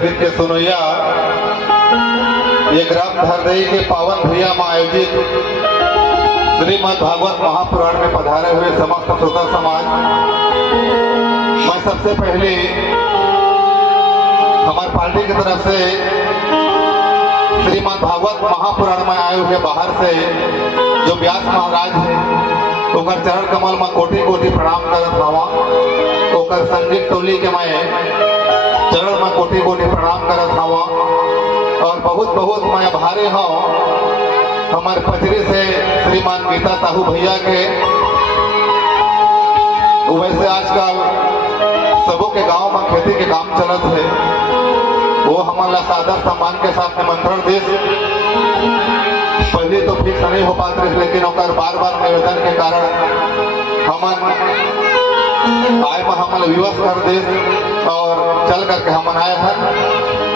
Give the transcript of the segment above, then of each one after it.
गीत के सुनैया ये ग्राम धरदई के पावन भैया में आयोजित श्रीमद् भागवत महापुराण में पधारे हुए समस्त श्रोता समाज, मैं सबसे पहले हमारी पार्टी की तरफ से श्रीमद् भागवत महापुराण में आए हुए बाहर से जो व्यास महाराज है ओकर चरण कमल में कोटि कोटि प्रणाम करत हवा। ओकर संगीत टोली के मैं चरण में कोटि कोटि प्रणाम करत हवा और बहुत बहुत मैं आभारी हूँ हमारे पचरी से श्रीमान गीता साहू भैया के। वैसे आजकल सबों के गांव में खेती के काम चलत है, वो हमारा सादर सम्मान के साथ निमंत्रण दे। पहले तो फिक्स नहीं हो पाते, लेकिन बार बार निवेदन के कारण हमन आए में हमन विवश कर दे और चल करके हमन आए हैं।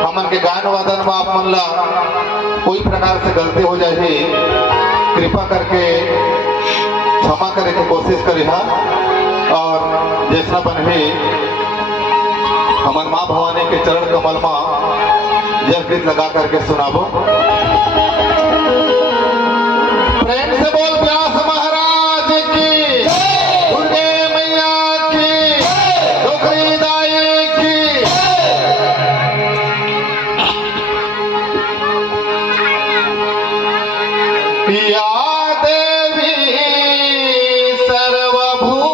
हमन के गान वादन में आप मन ला कोई प्रकार से गलती हो जाए कृपा करके क्षमा करे की कोशिश करी हा। और जैसा बने हमन माँ भवानी के चरण कमल में यह गीत लगा करके सुनाबो। प्रेम से बोल व्यास महाराज की, दुर्गे मैया की, दुखरी दाई की। या देवी सर्वभूतेषु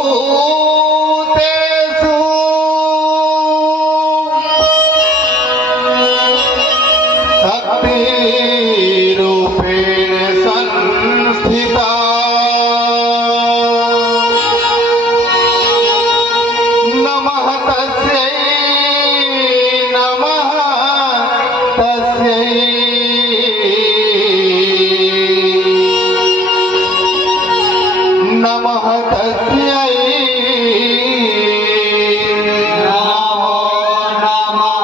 शक्ति रूपेण संस्थिता। नमः तस्यै नमः तस्यै नमः तस्यै नमो नमः।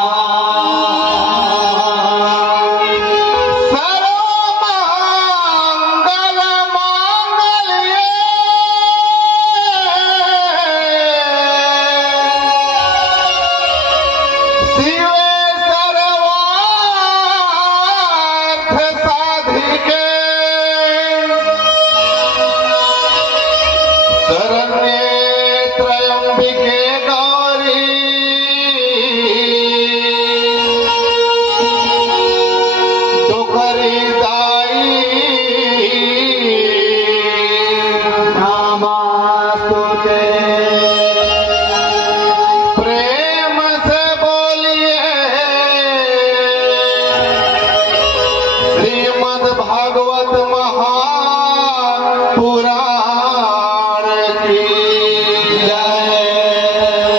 भागवत महापुराण की जय।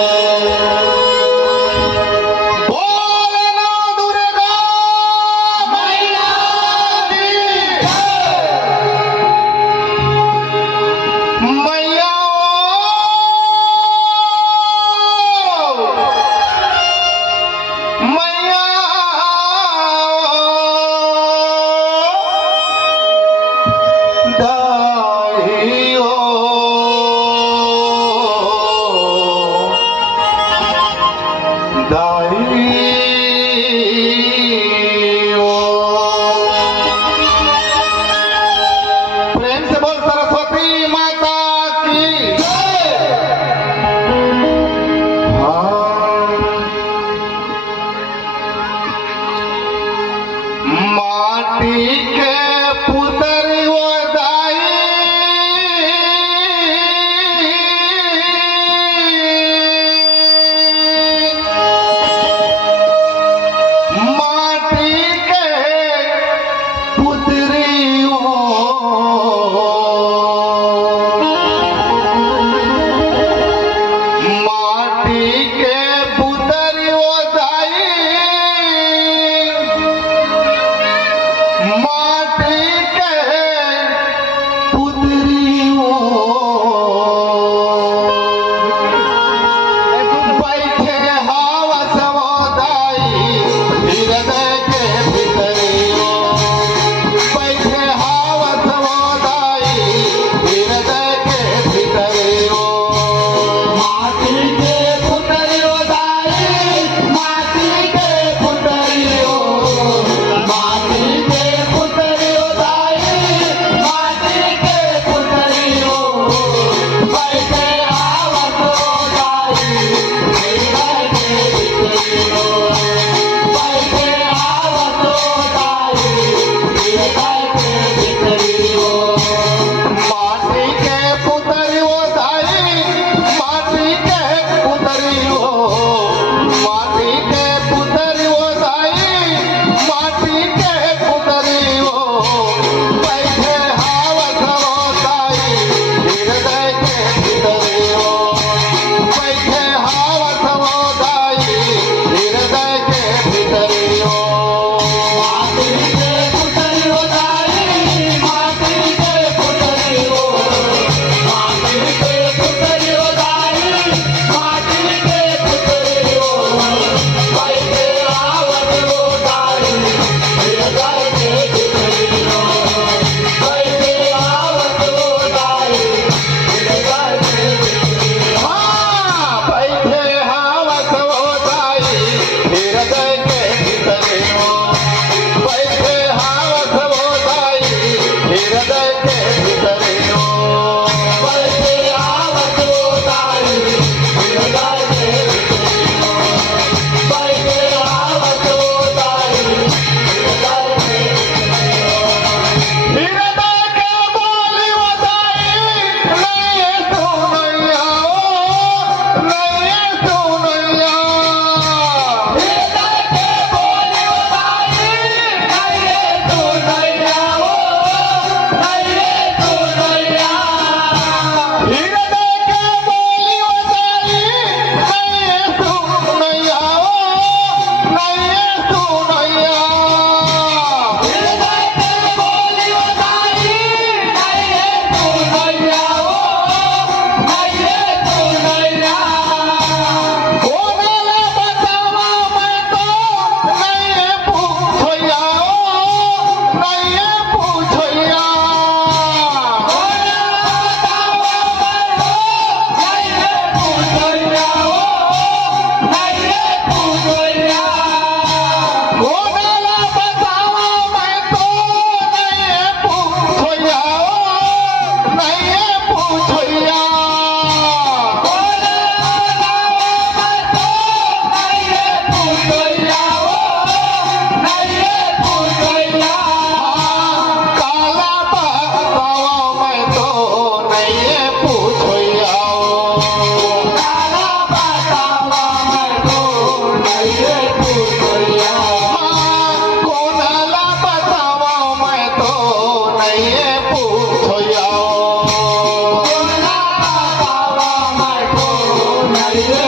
कैसे